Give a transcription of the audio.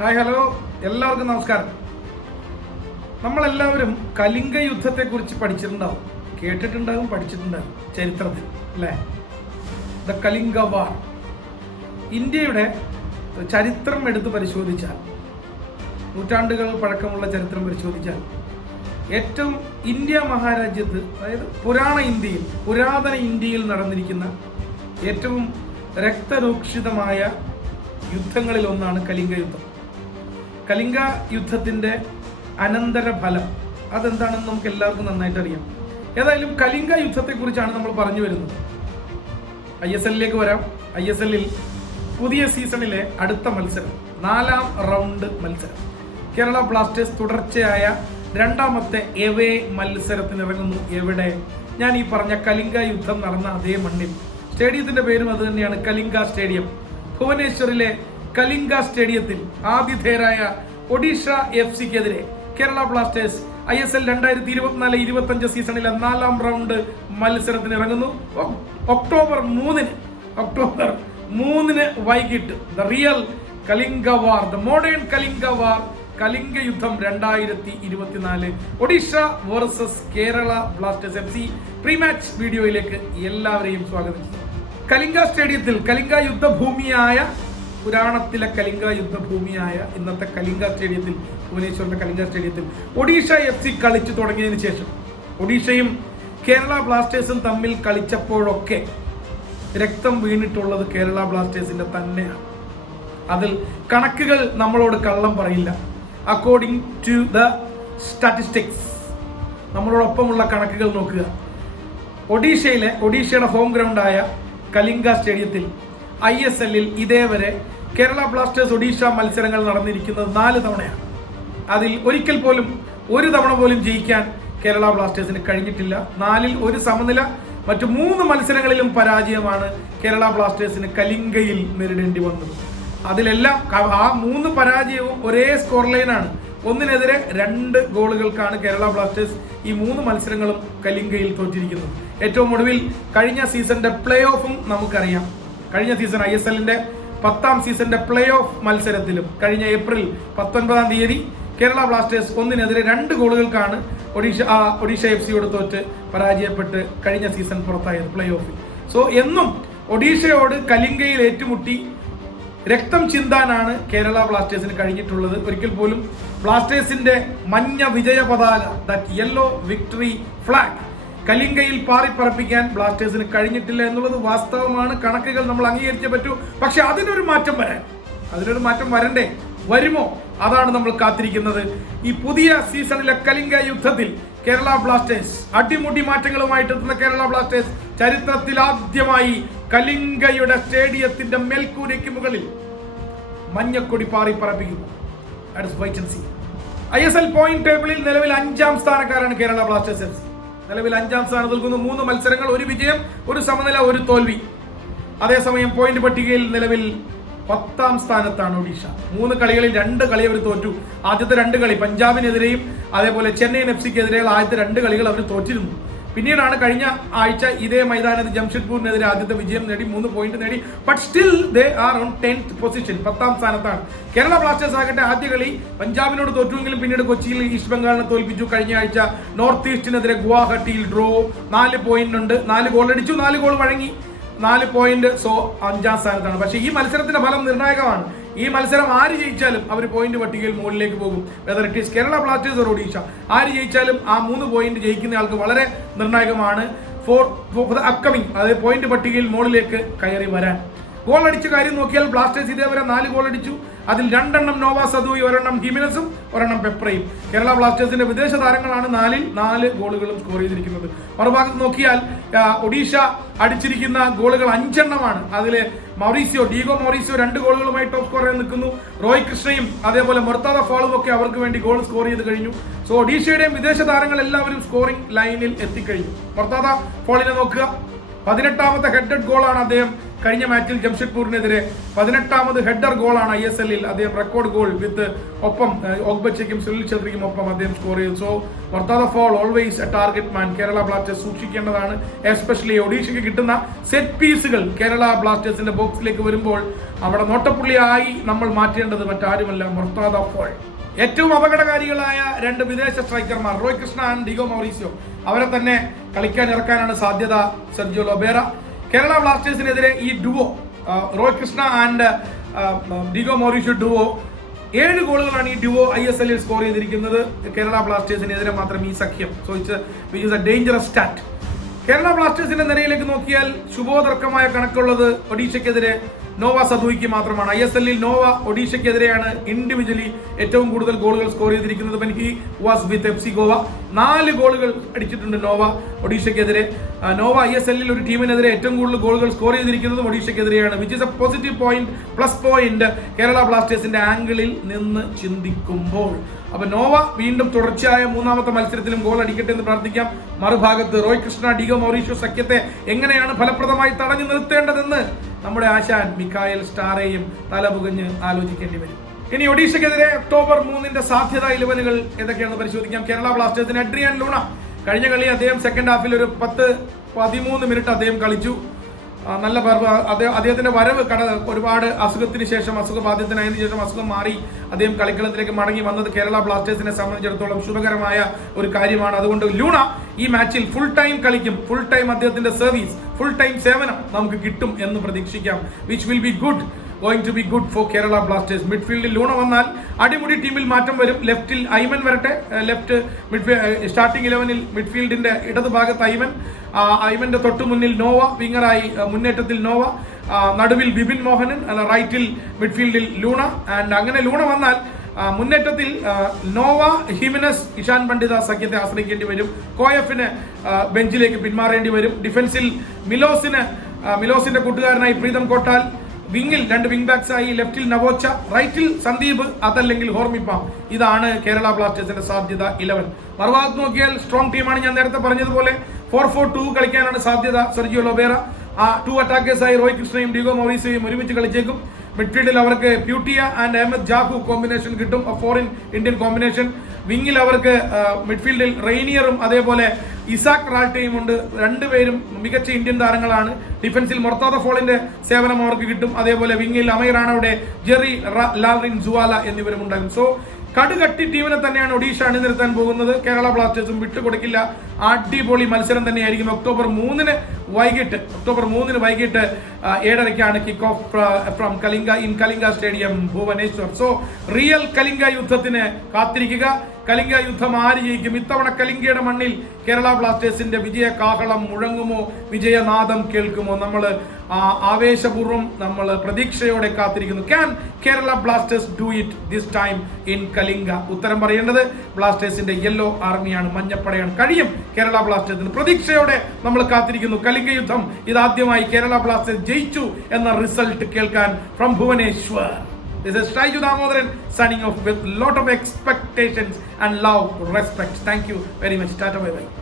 Hi hello. എല്ലാവർക്കും നമസ്കാരം. നമ്മളെല്ലാവരും കലിംഗ യുദ്ധത്തെക്കുറിച്ച് പഠിച്ചിട്ടുണ്ടാവും. കേട്ടിട്ടുണ്ടാവും പഠിച്ചിട്ടുണ്ടാവും ചരിത്രത്തിൽ അല്ലേ? ദ കലിംഗ വാർ ഇന്ത്യയുടെ ചരിത്രം എടുത്ത് പരിശോധിച്ചാൽ നൂറ്റാണ്ടുകൾ പഴക്കമുള്ള ചരിത്രം പരിശോധിച്ചാൽ ഏറ്റവും ഇന്ത്യ മഹാരാജ്യത്ത് അതായത് പുരാണ ഇന്ത്യയിൽ പുരാതന ഇന്ത്യയിൽ നടന്നിരിക്കുന്ന ഏറ്റവും രക്തരൂക്ഷിതമായ യുദ്ധങ്ങളിൽ ഒന്നാണ് കലിംഗ യുദ്ധം. കലിംഗ യുദ്ധത്തിന്റെ അനന്തരഫലം അതെന്താണെന്ന് നമുക്ക് എല്ലാവർക്കും നന്നായിട്ട് അറിയാം ഏതായാലും കലിംഗ യുദ്ധത്തെക്കുറിച്ചാണ് നമ്മൾ പറഞ്ഞു വരുന്നത്. ഐ എസ് എല്ലിലേക്ക് വരാം. ഐ എസ് എല്ലിൽ പുതിയ സീസണിലെ അടുത്ത മത്സരം നാലാം റൗണ്ട് മത്സരം. കേരള ബ്ലാസ്റ്റേഴ്സ് തുടർച്ചയായ രണ്ടാമത്തെ എവേ മത്സരത്തിന് ഇറങ്ങുന്നു എവിടെ? ഞാൻ ഈ പറഞ്ഞ കലിംഗ യുദ്ധം നടന്ന അതേ മണ്ണിൽ. സ്റ്റേഡിയത്തിന്റെ പേരും അത് തന്നെയാണ് കലിംഗ സ്റ്റേഡിയം. ഭുവനേശ്വറിലെ കലിംഗ സ്റ്റേഡിയത്തിൽ ആതിഥേയരായ Odisha F സിക്കെതിരെ Kerala Blasters I S L രണ്ടായിരത്തി ഇരുപത്തിനാല് ഇരുപത്തഞ്ച് സീസണിലെ നാലാം റൗണ്ട് മത്സരത്തിന് ഇറങ്ങുന്നു ഒക്ടോബർ മൂന്നിന് ഒക്ടോബർ മൂന്നിന് വൈകിട്ട് the real Kalinga war the modern Kalinga war Kalinga യുദ്ധം രണ്ടായിരത്തി ഇരുപത്തിനാല് Odisha versus Kerala Blasters F C pre match വീഡിയോയിലേക്ക് എല്ലാവരെയും സ്വാഗതം. കലിംഗ സ്റ്റേഡിയത്തിൽ കലിംഗ യുദ്ധഭൂമിയായ പുരാണത്തിലെ കലിംഗ യുദ്ധഭൂമിയായ ഇന്നത്തെ കലിംഗ സ്റ്റേഡിയത്തിൽ ഭുവനേശ്വറിലെ കലിംഗ സ്റ്റേഡിയത്തിൽ ഒഡീഷ എഫ് സി കളിച്ചു തുടങ്ങിയതിന് ശേഷം ഒഡീഷയും കേരള ബ്ലാസ്റ്റേഴ്സും തമ്മിൽ കളിച്ചപ്പോഴൊക്കെ രക്തം വീണിട്ടുള്ളത് കേരള ബ്ലാസ്റ്റേഴ്സിന്റെ തന്നെയാണ്. അതിൽ കണക്കുകൾ നമ്മളോട് കള്ളം പറയില്ല. അക്കോർഡിംഗ് ടു ദ സ്റ്റാറ്റിസ്റ്റിക്സ് നമ്മളോടൊപ്പമുള്ള കണക്കുകൾ നോക്കുക. ഒഡീഷയിലെ ഒഡീഷയുടെ ഹോം ഗ്രൗണ്ടായ കലിംഗ സ്റ്റേഡിയത്തിൽ ഐ എസ് എല്ലിൽ ഇതേവരെ കേരള ബ്ലാസ്റ്റേഴ്സ് ഒഡീഷ മത്സരങ്ങൾ നടന്നിരിക്കുന്നത് നാല് തവണയാണ്. അതിൽ ഒരിക്കൽ പോലും ഒരു തവണ പോലും ജയിക്കാൻ കേരള ബ്ലാസ്റ്റേഴ്സിന് കഴിഞ്ഞിട്ടില്ല. നാലിൽ ഒരു സമനില മറ്റു മൂന്ന് മത്സരങ്ങളിലും പരാജയമാണ് കേരള ബ്ലാസ്റ്റേഴ്സിന് കലിംഗയിൽ നേരിടേണ്ടി വന്നത്. അതിലെല്ലാം ആ മൂന്ന് പരാജയവും ഒരേ സ്കോർ ലൈനാണ് ഒന്നിനെതിരെ രണ്ട് ഗോളുകൾക്കാണ് കേരള ബ്ലാസ്റ്റേഴ്സ് ഈ മൂന്ന് മത്സരങ്ങളും കലിംഗയിൽ തോറ്റിരിക്കുന്നത്. ഏറ്റവും ഒടുവിൽ കഴിഞ്ഞ സീസണിന്റെ പ്ലേ ഓഫും നമുക്കറിയാം. കഴിഞ്ഞ സീസൺ ഐ എസ് എല്ലിന്റെ പത്താം സീസണിന്റെ പ്ലേ ഓഫ് മത്സരത്തിലും കഴിഞ്ഞ ഏപ്രിൽ പത്തൊൻപതാം തീയതി കേരള ബ്ലാസ്റ്റേഴ്സ് ഒന്നിനെതിരെ രണ്ട് ഗോളുകൾക്കാണ് ഒഡീഷ ഒഡീഷ എഫ് സിയോട് തോറ്റ് പരാജയപ്പെട്ട് കഴിഞ്ഞ സീസൺ പുറത്തായത് പ്ലേ ഓഫിൽ സോ എന്നും ഒഡീഷയോട് കലിംഗയിൽ ഏറ്റുമുട്ടി രക്തം ചിന്താനാണ് കേരള ബ്ലാസ്റ്റേഴ്സിന് കഴിഞ്ഞിട്ടുള്ളത്. ഒരിക്കൽ പോലും ബ്ലാസ്റ്റേഴ്സിന്റെ മഞ്ഞ വിജയ പതാക ദാറ്റ് യെല്ലോ വിക്ടറി ഫ്ലാഗ് കലിംഗയിൽ പാറിപ്പറപ്പിക്കാൻ ബ്ലാസ്റ്റേഴ്സിന് കഴിഞ്ഞിട്ടില്ല എന്നുള്ളത് വാസ്തവമാണ്. കണക്കുകൾ നമ്മൾ അംഗീകരിച്ചേ പറ്റൂ. പക്ഷെ അതിനൊരു മാറ്റം വരാൻ. അതിനൊരു മാറ്റം വരണ്ടേ? വരുമോ? അതാണ് നമ്മൾ കാത്തിരിക്കുന്നത്. ഈ പുതിയ സീസണിലെ കലിംഗ യുദ്ധത്തിൽ കേരള ബ്ലാസ്റ്റേഴ്സ് അടിമുടി മാറ്റങ്ങളുമായിട്ട് എത്തുന്ന കേരള ബ്ലാസ്റ്റേഴ്സ് ചരിത്രത്തിൽ ആദ്യമായി കലിംഗയുടെ സ്റ്റേഡിയത്തിന്റെ മേൽക്കൂരയ്ക്ക് മുകളിൽ മഞ്ഞക്കൊടി പാറി ഐ എസ് എൽ പോയിന്റ് ടേബിളിൽ നിലവിൽ അഞ്ചാം സ്ഥാനക്കാരാണ് കേരള ബ്ലാസ്റ്റേഴ്സ് എഫ് സി നിലവിൽ അഞ്ചാം സ്ഥാനത്ത് നിൽക്കുന്നു. മൂന്ന് മത്സരങ്ങൾ ഒരു വിജയം ഒരു സമനില ഒരു തോൽവി. അതേസമയം പോയിന്റ് പട്ടികയിൽ നിലവിൽ പത്താം സ്ഥാനത്താണ് ഒഡീഷ. മൂന്ന് കളികളിൽ രണ്ട് കളി അവർ തോറ്റു. ആദ്യത്തെ രണ്ട് കളി പഞ്ചാബിനെതിരെയും അതേപോലെ ചെന്നൈയിൻ എഫ് സിക്കെതിരെയുള്ള ആദ്യത്തെ രണ്ട് കളികൾ അവർ തോറ്റിരുന്നു. പിന്നീടാണ് കഴിഞ്ഞ ആഴ്ച ഇതേ മൈതാനത്ത് ജംഷഡ്പൂരിനെതിരെ ആദ്യത്തെ വിജയം നേടി മൂന്ന് പോയിന്റ് നേടി. But still they are on tenth position പത്താം സ്ഥാനത്താണ്. കേരള ബ്ലാസ്റ്റേഴ്സ് ആകട്ടെ ആദ്യ കളി പഞ്ചാബിനോട് തോറ്റുവെങ്കിലും പിന്നീട് കൊച്ചിയിൽ ഈസ്റ്റ് ബംഗാളിനെ തോൽപ്പിച്ചു. കഴിഞ്ഞ ആഴ്ച നോർത്ത് ഈസ്റ്റിനെതിരെ ഗുവാഹട്ടിയിൽ ഡ്രോ നാല് പോയിന്റ് ഉണ്ട് നാല് ഗോൾ അടിച്ചു നാല് ഗോൾ വഴങ്ങി. നാല് പോയിന്റ് സോ അഞ്ചാം സ്ഥാനത്താണ്. പക്ഷേ ഈ മത്സരത്തിന്റെ ഫലം നിർണായകമാണ്. ഈ മത്സരം ആര് ജയിച്ചാലും അവർ പോയിന്റ് പട്ടികയിൽ മുകളിലേക്ക് പോകും. Whether it is Kerala Blasters or Odisha ആര് ജയിച്ചാലും ആ മൂന്ന് പോയിന്റ് ജയിക്കുന്ന ആൾക്ക് വളരെ നിർണായകമാണ് ഫോർ ഫോർ ദ അപ്കമിങ് അതായത് പോയിന്റ് പട്ടികയിൽ മുകളിലേക്ക് കയറി വരാൻ. ഗോൾ അടിച്ച കാര്യം നോക്കിയാൽ ബ്ലാസ്റ്റേഴ്സ് ഇതേവരെ നാല് ഗോൾ അടിച്ചു അതിൽ രണ്ടെണ്ണം നോവ സദുയി ഒരെണ്ണം ഹിമിനസും ഒരെണ്ണം പെപ്രയും. കേരള ബ്ലാസ്റ്റേഴ്സിന്റെ വിദേശ താരങ്ങളാണ് നാലിൽ നാല് ഗോളുകളും സ്കോർ ചെയ്തിരിക്കുന്നത്. മറുഭാഗത്ത് നോക്കിയാൽ ഒഡീഷ അടിച്ചിരിക്കുന്ന ഗോളുകൾ അഞ്ചെണ്ണമാണ്. അതിൽ മൗറീസിയോ ഡീഗോ മൗറീസിയോ രണ്ട് ഗോളുകളുമായി ടോപ്പ് സ്കോറായി നിൽക്കുന്നു. റോയ് കൃഷ്ണയും അതേപോലെ മൊർത്താദ ഫാളും ഒക്കെ അവർക്ക് വേണ്ടി ഗോൾ സ്കോർ ചെയ്ത് കഴിഞ്ഞു. സോ ഒഡീഷയുടെയും വിദേശ താരങ്ങൾ എല്ലാവരും സ്കോറിംഗ് ലൈനിൽ എത്തിക്കഴിഞ്ഞു. മൊർത്താദ ഫോളിനെ നോക്കുക. പതിനെട്ടാമത്തെ ഹെഡഡ് ഗോളാണ് അദ്ദേഹം കഴിഞ്ഞ മാച്ചിൽ ജംഷഡ്പൂരിനെതിരെ പതിനെട്ടാമത് ഹെഡർ ഗോളാണ് ഐ എസ് എല്ലിൽ അദ്ദേഹം റെക്കോർഡ് ഗോൾ വിത്ത് ഒപ്പം ഓഗ്ബച്ചയ്ക്കും സുനിൽ ഛത്രിക്കും ഒപ്പം അദ്ദേഹം സ്കോർ ചെയ്തു. So വർത്താദ fall always a target man Kerala Blasters സൂക്ഷിക്കേണ്ടതാണ് especially ഒഡീഷയ്ക്ക് കിട്ടുന്ന സെറ്റ് പീസുകൾ കേരള ബ്ലാസ്റ്റേഴ്സിന്റെ ബോക്സിലേക്ക് വരുമ്പോൾ അവിടെ നോട്ടപ്പുള്ളിയായി നമ്മൾ മാറ്റേണ്ടത് മറ്റാരുമല്ല മൊർത്താദ ഫോൾ. ഏറ്റവും അപകടകാരികളായ രണ്ട് വിദേശ സ്ട്രൈക്കർമാർ Roy Krishna and Diego Mauricio. അവരെ തന്നെ കളിക്കാൻ ഇറക്കാനാണ് സാധ്യത സെർജിയോ ലൊബേറ. കേരള ബ്ലാസ്റ്റേഴ്സിനെതിരെ ഈ duo Roy Krishna and Diego Mauricio duo ഏഴ് ഗോളുകളാണ് ഈ ഡുവോ ഐ എസ് എല്ലിൽ സ്കോർ ചെയ്തിരിക്കുന്നത്. കേരള ബ്ലാസ്റ്റേഴ്സിനെതിരെ മാത്രം ഈ സഖ്യം. So it's is a dangerous stat Kerala ബ്ലാസ്റ്റേഴ്സിന്റെ നിരയിലേക്ക് നോക്കിയാൽ ശുഭോതർക്കമായ കണക്കുള്ളത് ഒഡീഷയ്ക്കെതിരെ നോവ സദുയിക്ക് മാത്രമാണ്. ഐ എസ് എല്ലിൽ നോവ ഒഡീഷയ്ക്കെതിരെയാണ് ഇൻഡിവിജ്വലി ഏറ്റവും കൂടുതൽ ഗോളുകൾ സ്കോർ ചെയ്തിരിക്കുന്നത്. When he was with F C Goa. നാല് ഗോളുകൾ അടിച്ചിട്ടുണ്ട് നോവ ഒഡീഷയ്ക്കെതിരെ. നോവ ഐ എസ് എല്ലിൽ ഒരു ടീമിനെതിരെ ഏറ്റവും കൂടുതൽ ഗോളുകൾ സ്കോർ ചെയ്തിരിക്കുന്നതും ഒഡീഷയ്ക്കെതിരെയാണ് which is a positive point plus point Kerala ബ്ലാസ്റ്റേഴ്സിന്റെ ആംഗിളിൽ നിന്ന് ചിന്തിക്കുമ്പോൾ. അപ്പൊ നോവ വീണ്ടും തുടർച്ചയായ മൂന്നാമത്തെ മത്സരത്തിലും ഗോൾ അടിക്കട്ടെ എന്ന് പ്രാർത്ഥിക്കാം. മറുഭാഗത്ത് റോയ് കൃഷ്ണ ഡിഗോ മൗറീഷ്യോ സഖ്യത്തെ എങ്ങനെയാണ് ഫലപ്രദമായി തടഞ്ഞു നിർത്തേണ്ടതെന്ന് നമ്മുടെ ആശാൻ മിക്കായൽ സ്റ്റാറേയും തലപുകഞ്ഞ് ആലോചിക്കേണ്ടി വരും. ഇനി ഒഡീഷയ്ക്കെതിരെ ഒക്ടോബർ മൂന്നിന്റെ സാധ്യത ഇലവനുകൾ ഏതൊക്കെയാണ് പരിശോധിക്കാം. കേരള ബ്ലാസ്റ്റേഴ്സിന് അഡ്രിയാൻ ലൂണ. കഴിഞ്ഞ കളി അദ്ദേഹം സെക്കൻഡ് ഹാഫിൽ ഒരു പത്ത് പതിമൂന്ന് മിനിറ്റ് അദ്ദേഹം കളിച്ചു. നല്ല അദ്ദേഹം അദ്ദേഹത്തിന്റെ വരവ് കട ഒരുപാട് അസുഖത്തിന് ശേഷം അസുഖബാധിതനായതിനു ശേഷം അസുഖം മാറി. അദ്ദേഹം കളിക്കളത്തിലേക്ക് മടങ്ങി വന്നത് കേരള ബ്ലാസ്റ്റേഴ്സിനെ സംബന്ധിച്ചിടത്തോളം ശുഭകരമായ ഒരു കാര്യമാണ്. അതുകൊണ്ട് ലൂണ ഈ മാച്ചിൽ ഫുൾ ടൈം കളിക്കും. ഫുൾ ടൈം അദ്ദേഹത്തിന്റെ സർവീസ് ഫുൾ ടൈം സേവനം നമുക്ക് കിട്ടും എന്ന് പ്രതീക്ഷിക്കാം. Which will be good going to be good for Kerala Blasters. മിഡ്ഫീൽഡിൽ Luna വന്നാൽ അടിമുടി ടീമിൽ മാറ്റം വരും. ലെഫ്റ്റിൽ ഐമൻ വരട്ടെ. ലെഫ്റ്റ് മിഡ്ഫീ സ്റ്റാർട്ടിംഗ് ഇലവനിൽ മിഡ്ഫീൽഡിന്റെ ഇടത് ഭാഗത്ത് ഐമൻ. ഐമന്റെ തൊട്ടു മുന്നിൽ നോവ വിങ്ങറായി മുന്നേറ്റത്തിൽ നോവ നടുവിൽ ബിപിൻ മോഹനൻ അല്ല റൈറ്റിൽ മിഡ്ഫീൽഡിൽ ലൂണ. ആൻഡ് അങ്ങനെ ലൂണ വന്നാൽ മുന്നേറ്റത്തിൽ നോവ ഹിമിനസ് ഇഷാൻ പണ്ഡിത സഖ്യത്തെ ആശ്രയിക്കേണ്ടി വരും. കോയഫിന് ബെഞ്ചിലേക്ക് പിന്മാറേണ്ടി വരും. ഡിഫൻസിൽ മിലോസിന് മിലോസിന്റെ കൂട്ടുകാരനായി പ്രീതം കോട്ടാൽ വിങ്ങിൽ രണ്ട് വിങ് ബാക്സ് ആയി ലെഫ്റ്റിൽ നവോച്ച റൈറ്റിൽ സന്ദീപ് അതല്ലെങ്കിൽ ഹോർമിപ്പാം. ഇതാണ് കേരള ബ്ലാസ്റ്റേഴ്സിന്റെ സാധ്യത ഇലവൻ മറുഭാഗത്ത് നോക്കിയാൽ സ്ട്രോങ് ടീമാണ് ഞാൻ നേരത്തെ പറഞ്ഞതുപോലെ. ഫോർ ഫോർ ടു കളിക്കാനാണ് സാധ്യത. Sergio Lobera. ആ ടു അറ്റാക്കേഴ്സ് ആയി റോയ് കൃഷ്ണയും ഡിഗോ മൗറീസയും ഒരുമിച്ച് കളിച്ചേക്കും. മിഡ്ഫീൽഡിൽ അവർക്ക് Puitea and Ahmed Jahouh combination കിട്ടും. ഫോറിൻ ഇന്ത്യൻ കോമ്പിനേഷൻ വിങ്ങിൽ അവർക്ക് മിഡ്ഫീൽഡിൽ റെയ്നിയറും അതേപോലെ ഇസാക് റാൾട്ടയും ഉണ്ട്. രണ്ടുപേരും മികച്ച ഇന്ത്യൻ താരങ്ങളാണ്. ഡിഫൻസിൽ മൊർത്താദ ഫോളിന്റെ സേവനം അവർക്ക് കിട്ടും. അതേപോലെ വിങ്ങിൽ അമൈർ ജെറി ലാൽറിൻ ജുവാല എന്നിവരും ഉണ്ടാകും. സോ കടുകട്ടി ടീമിനെ തന്നെയാണ് ഒഡീഷ അണിനിരത്താൻ പോകുന്നത്. കേരള ബ്ലാസ്റ്റേഴ്സും വിട്ടുകൊടുക്കില്ല. അടിപൊളി മത്സരം തന്നെയായിരിക്കും ഒക്ടോബർ മൂന്നിന് വൈകിട്ട്. ഒക്ടോബർ മൂന്നിന് വൈകിട്ട് ഏഴരയ്ക്കാണ് kick off from Kalinga in Kalinga stadium Bhubaneswar. So real Kalinga യുദ്ധത്തിന് കാത്തിരിക്കുക. കലിംഗ യുദ്ധം ആര് ജയിക്കും? ഇത്തവണ കലിംഗയുടെ മണ്ണിൽ കേരള ബ്ലാസ്റ്റേഴ്സിന്റെ വിജയ കാഹളം മുഴങ്ങുമോ? വിജയനാദം കേൾക്കുമോ? നമ്മൾ ആവേശപൂർവം നമ്മൾ പ്രതീക്ഷയോടെ കാത്തിരിക്കുന്നു. Can Kerala Blasters do it this time in Kalinga ഉത്തരം പറയേണ്ടത് ബ്ലാസ്റ്റേഴ്സിന്റെ യെല്ലോ ആർമിയാണ് മഞ്ഞപ്പടയാണ്. കഴിയും കേരള ബ്ലാസ്റ്റേഴ്സിന് പ്രതീക്ഷയോടെ നമ്മൾ കാത്തിരിക്കുന്നു. കലിംഗ യുദ്ധം ഇതാദ്യമായി കേരള ബ്ലാസ്റ്റേഴ്സ് ജയിച്ചു എന്ന റിസൾട്ട് കേൾക്കാൻ from Bhubaneswar. This is Shaiju Damodaran signing off with lot of expectations and love, respect. Thank you very much. Tata bye bye.